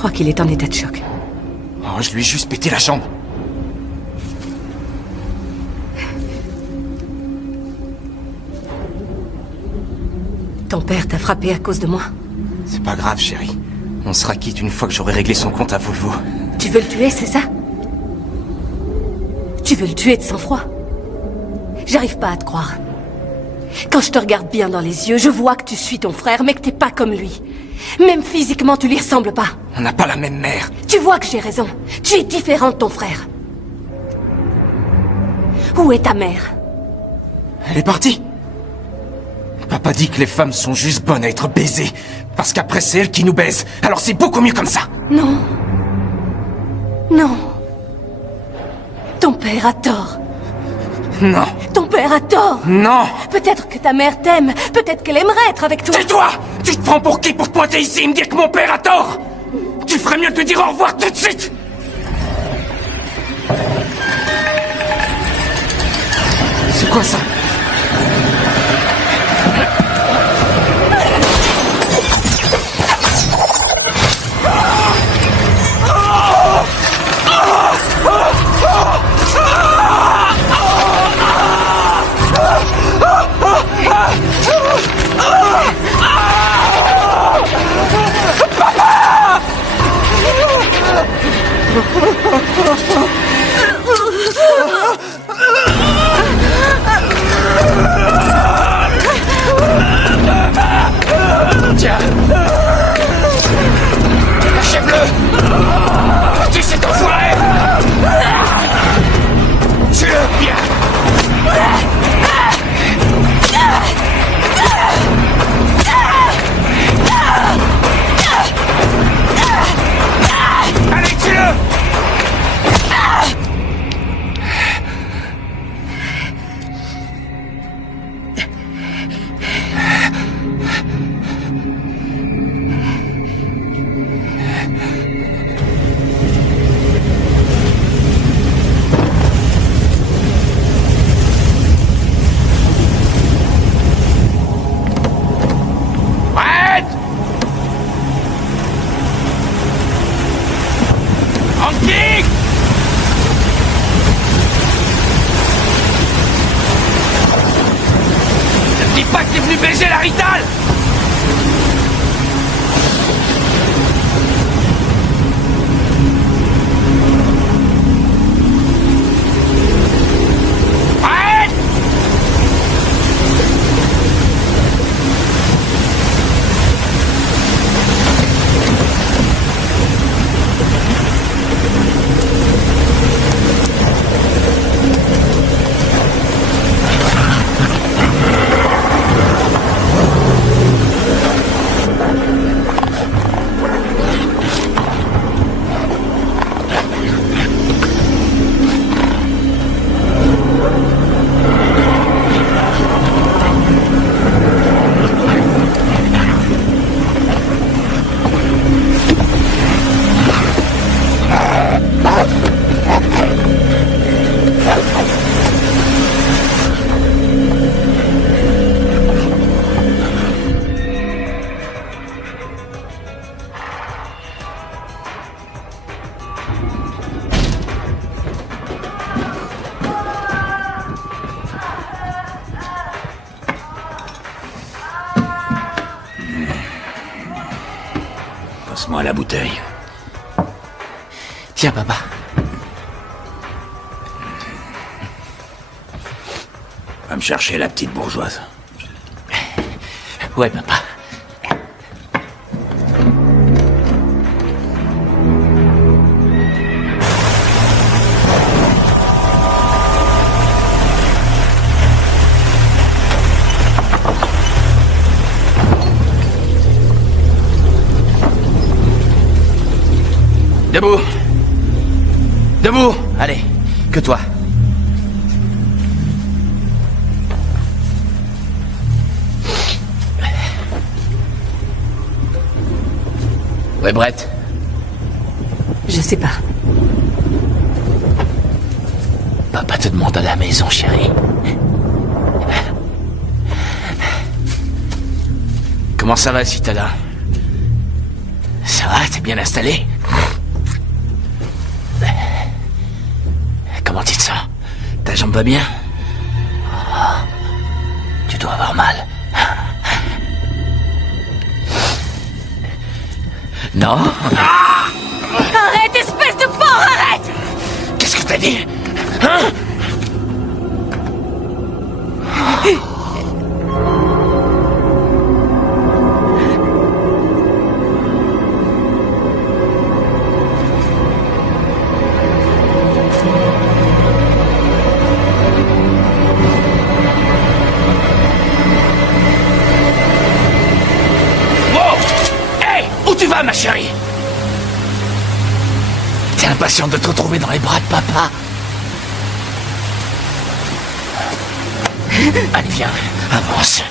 crois qu'il est en état de choc. Oh, je lui ai juste pété la jambe. Ton père t'a frappé à cause de moi. C'est pas grave, chérie. On sera quitte une fois que j'aurai réglé son compte à Volvo. Tu veux le tuer, c'est ça? Tu veux le tuer de sang-froid? J'arrive pas à te croire. Quand je te regarde bien dans les yeux, je vois que tu suis ton frère, mais que t'es pas comme lui. Même physiquement, tu lui ressembles pas. On n'a pas la même mère. Tu vois que j'ai raison. Tu es différent de ton frère. Où est ta mère? Elle est partie. Papa dit que les femmes sont juste bonnes à être baisées. Parce qu'après, c'est elles qui nous baisent. Alors c'est beaucoup mieux comme ça. Non. Non. Ton père a tort. Non. Ton père a tort. Non. Peut-être que ta mère t'aime. Peut-être qu'elle aimerait être avec toi. Tais-toi! Tu te prends pour qui pour te pointer ici et me dire que mon père a tort? Tu ferais mieux de lui dire au revoir tout de suite! C'est quoi ça? Tiens! Achève-le! Tu cet enfoiré! Tue-le! Bien! Allez, tue-le! Arrête! Antique! Ne dis pas que t'es venu baiser la Rital! Arrête! Passe-moi la bouteille. Tiens, papa. Va me chercher la petite bourgeoise. Ouais, papa. Debout! Debout! Allez, que toi. Ouais, Brett. Je sais pas. Papa te demande à la maison, chérie. Comment ça va, citadin? Ça va, t'es bien installé? Comment tu te sens? Ta jambe va bien? Oh, tu dois avoir mal. Non? Arrête, espèce de porc, arrête! Qu'est-ce que t'as dit? Hein? Ma chérie, t'es impatiente de te retrouver dans les bras de papa. Allez, viens, avance.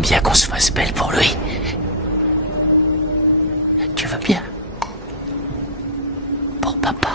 Bien qu'on se fasse belle pour lui. Tu veux bien? Pour papa.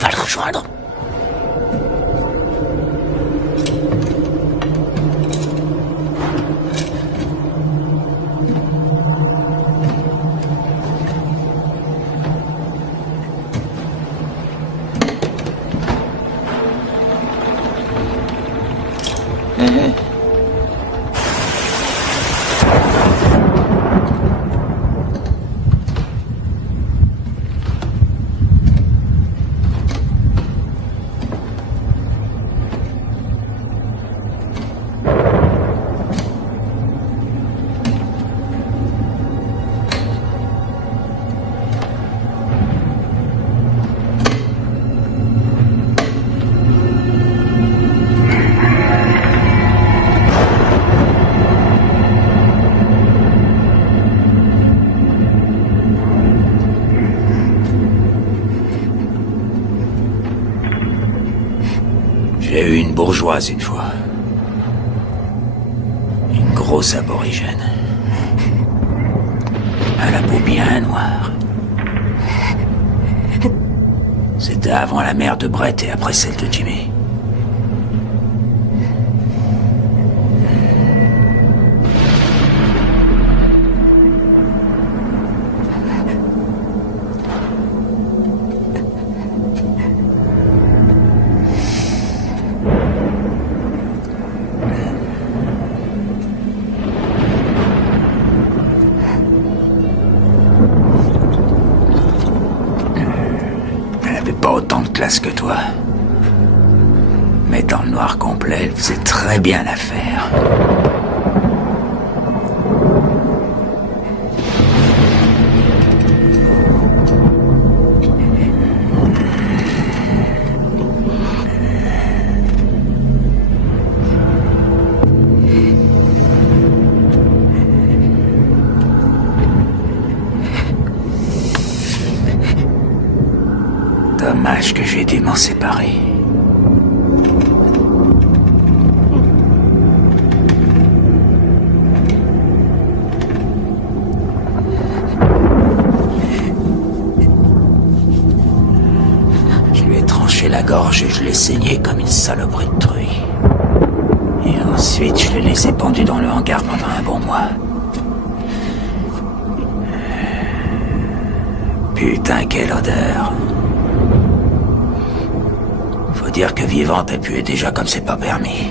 Va le rejoindre. J'ai eu une bourgeoise une fois. Une grosse aborigène. À la peau bien noire. C'était avant la mère de Brett et après celle de Jimmy. Pas autant de classe que toi. Mais dans le noir complet, elle faisait très bien l'affaire. dommage que j'ai dû m'en séparer. Je lui ai tranché la gorge et je l'ai saigné comme une saloperie de truie. Et ensuite, je l'ai laissé pendu dans le hangar pendant un bon mois. Putain, quelle odeur. Faut dire que vivante, elle puait déjà comme c'est pas permis.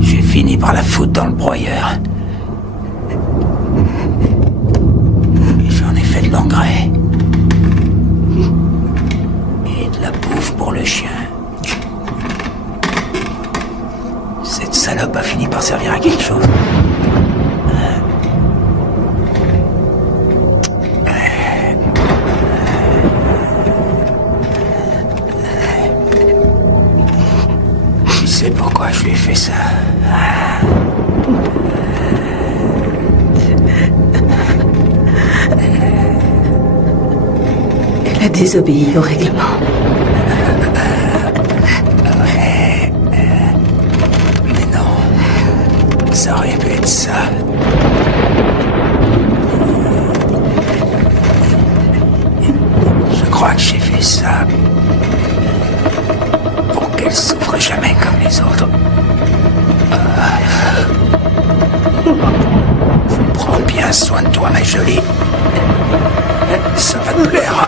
J'ai fini par la foutre dans le broyeur. Et j'en ai fait de l'engrais. Et de la bouffe pour le chien. Cette salope a fini par servir à quelque chose. Tu sais pourquoi je lui ai fait ça? Elle a désobéi au règlement. Ça aurait pu être ça. Je crois que j'ai fait ça pour qu'elle souffre jamais comme les autres. Je vais prendre bien soin de toi, ma jolie. Ça va te plaire.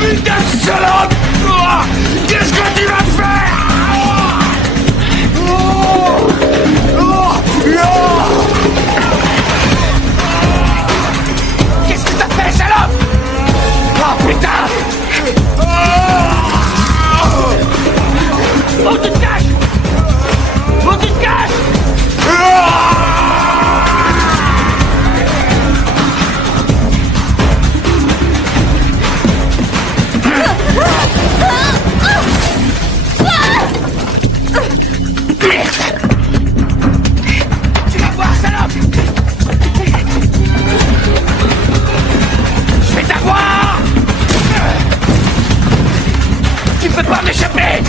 Putain de salope! Qu'est-ce que tu vas faire? Qu'est-ce que t'as fait, salope? Oh putain! Oh, tu te caches! Oh, tu te caches! Tu vas voir, salope! Je vais t'avoir! Tu peux pas m'échapper!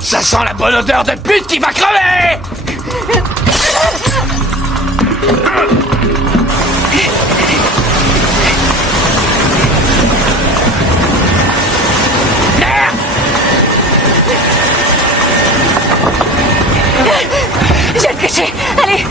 Ça sent la bonne odeur de pute qui va crever! Je vais te cacher. Allez.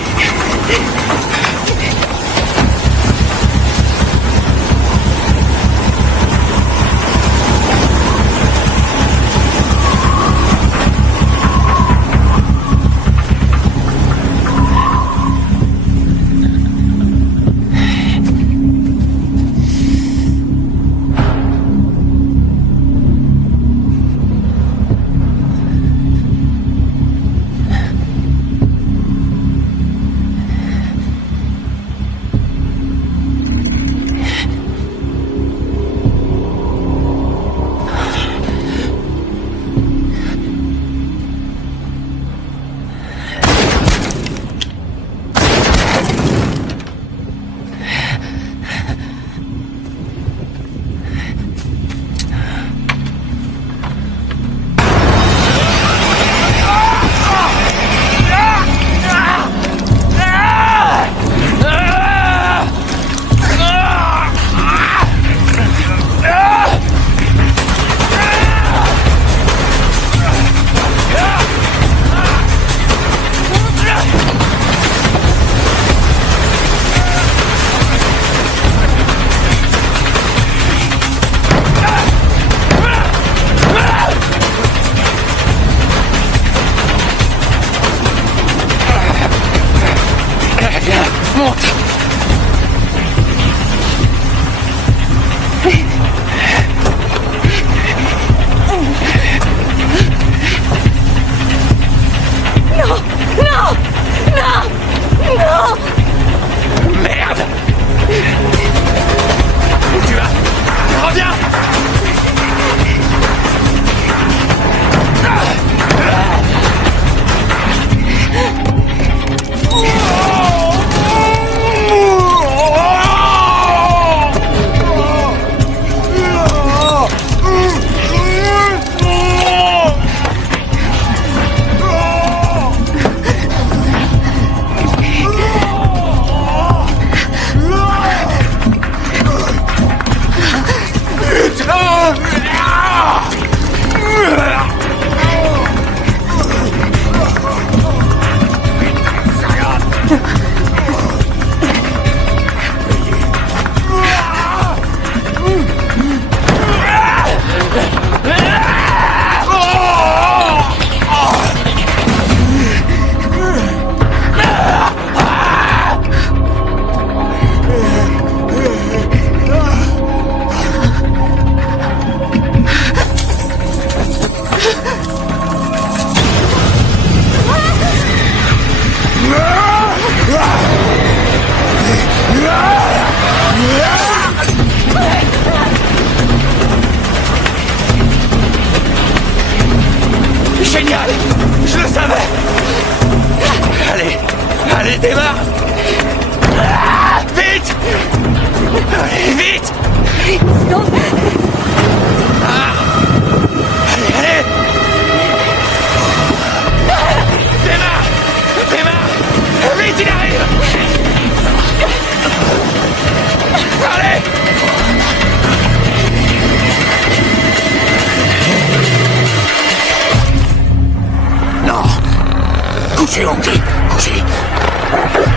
Bougez, ok. Bougez.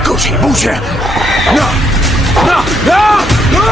Bougez, bougez. Non. Non. Non. Non.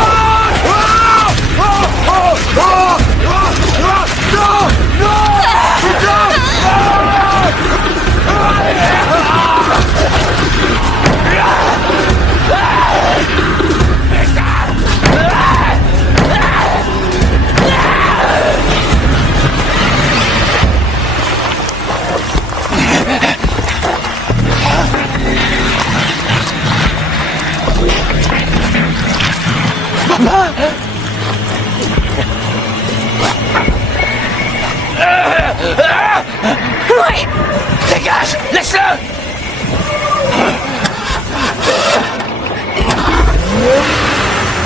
Ouais. Dégage. Laisse-le.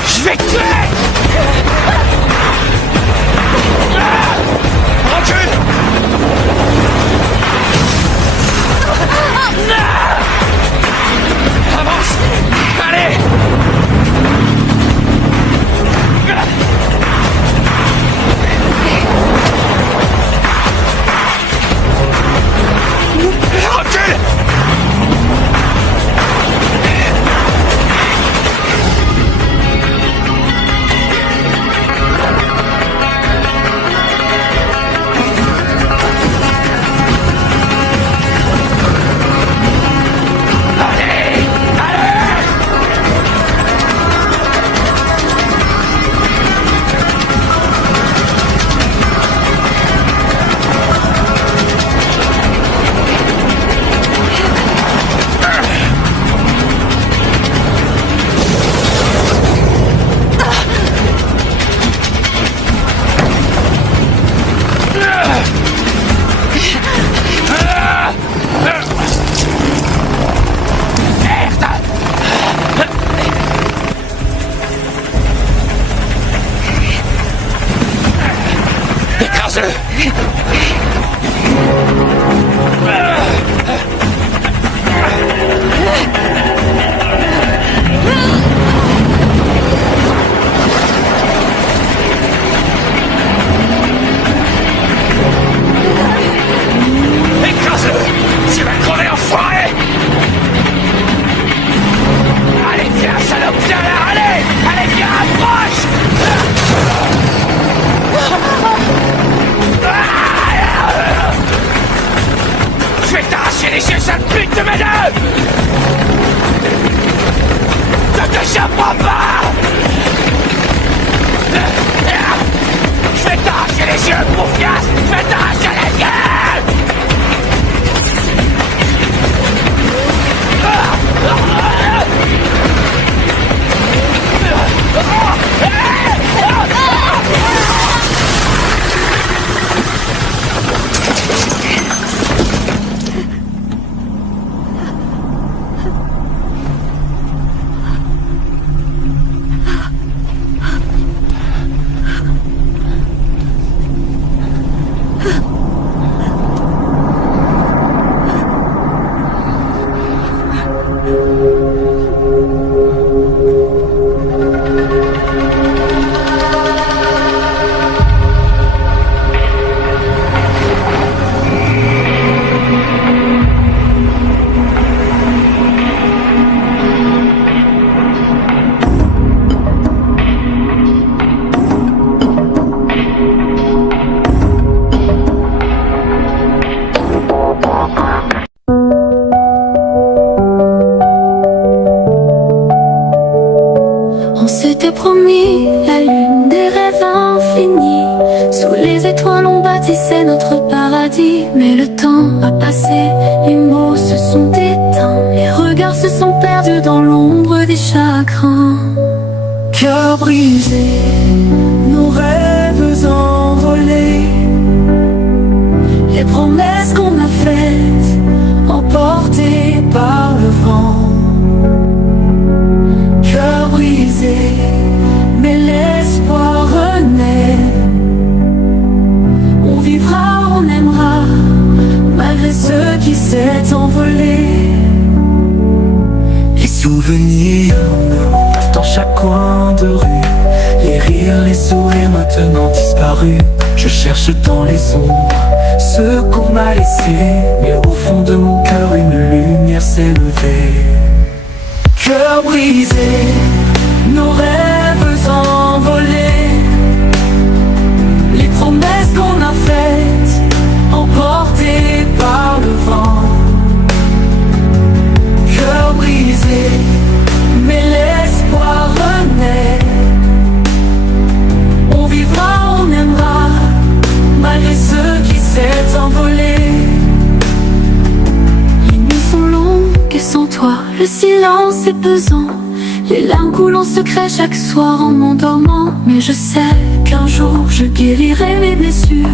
Je vais te tuer. Recule. Avance. Allez. Recule. Écrase-le. Écrase-le. Tu vas crever, enfoiré. Allez, viens, salope, viens là, allez. Allez, viens, approche. Je vais t'arracher les yeux, sale pute de mes deux. Ne t'échapperas pas. Je vais t'arracher les yeux, bouffiasse. Je vais t'arracher les yeux. On s'était promis la lune des rêves infinis. Sous les étoiles on bâtissait notre paradis. Mais le temps a passé, les mots se sont éteints. Les regards se sont perdus dans l'ombre des chagrins. Cœur brisé, nos rêves envolés. Les promesses qu'on a faites, emportées par le vent. Cœur brisé, mais l'espoir renaît. On vivra, on aimera, malgré ce qui s'est envolé. Les souvenirs dans chaque coin de rue, les rires, les sourires maintenant disparus. Je cherche dans les ombres ce qu'on m'a laissé, mais au fond de mon cœur une lumière s'est levée. Cœur brisé, nos rêves envolés, les promesses qu'on a faites, emportées par le vent. Cœur brisé, mais l'espoir renaît. On vivra, on aimera, malgré ceux qui s'est envolé. Les nuits sont longues et sans toi, le silence est pesant. Les larmes coulent en secret chaque soir en m'endormant. Mais je sais qu'un jour je guérirai mes blessures.